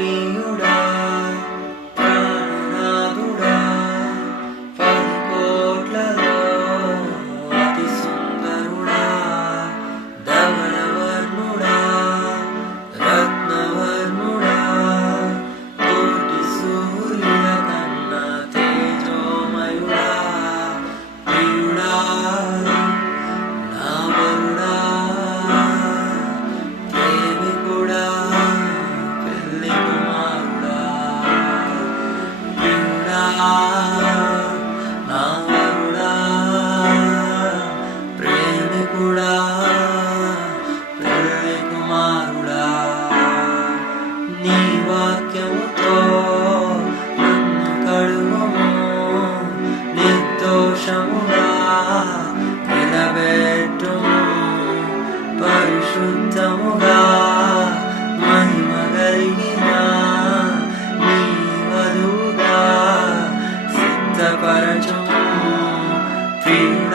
ప్రియుడా ప్రాణనాథుడా పది కోట్లలో అతి సుందరుడా ధవళవర్ణుడా రత్నవర్ణుడా కోటి సూర్యుల కన్నా తేజోమయుడా ప్రియుడా నా వరుడా ప్రేమికుడా పెళ్లి కుమారుడా ప్రియుడా నా వరుడా ప్రేమికుడా పెళ్లి కుమారుడా నీ వాక్యముతో నన్ను కడుగుము నిర్దోషముగా నిలబెట్టుము పరిశుద్ధముగా మహిమ కలిగిన నీ వధువుగా సిద్ధపరచుము ప్రియుడా